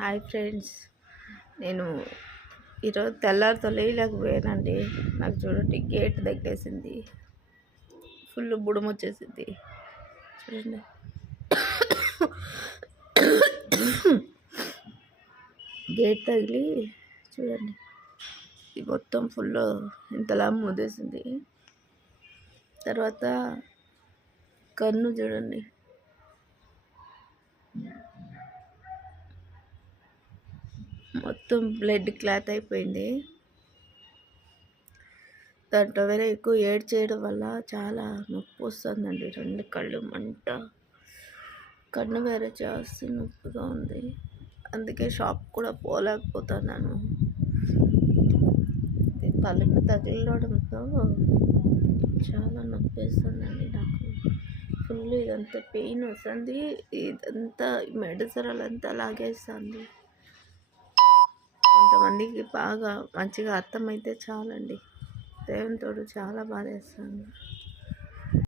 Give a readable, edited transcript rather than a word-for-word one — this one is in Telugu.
హాయ్ ఫ్రెండ్స్, నేను ఈరోజు తెల్లారితో లేయలేకపోయానండి. నాకు చూడండి, గేట్ దగ్గేసింది, ఫుల్ బుడమ వచ్చేసింది. చూడండి, గేట్ తగిలి చూడండి, ఇది మొత్తం ఫుల్ ఇంతలా ముదేసింది. తర్వాత కన్ను చూడండి, మొత్తం బ్లడ్ క్లాత్ అయిపోయింది. దాంట్లో వేరే ఎక్కువ ఏడ్ చేయడం వల్ల చాలా నొప్పి వస్తుందండి. రెండు కళ్ళు మంట, కన్ను వేరే జాస్తి నొప్పిగా ఉంది. అందుకే షాప్ కూడా పోలేకపోతున్నాను. తలకి తగిలడంతో చాలా నొప్పి వేస్తుందండి. నాకు ఫుల్ ఇదంతా పెయిన్ వస్తుంది. ఇదంతా మెడిసినల్ లాగేస్తుంది. కొంతమందికి బాగా మంచిగా అర్థమైతే చాలండి. దేవుని తోడు చాలా బాధేస్తుంది.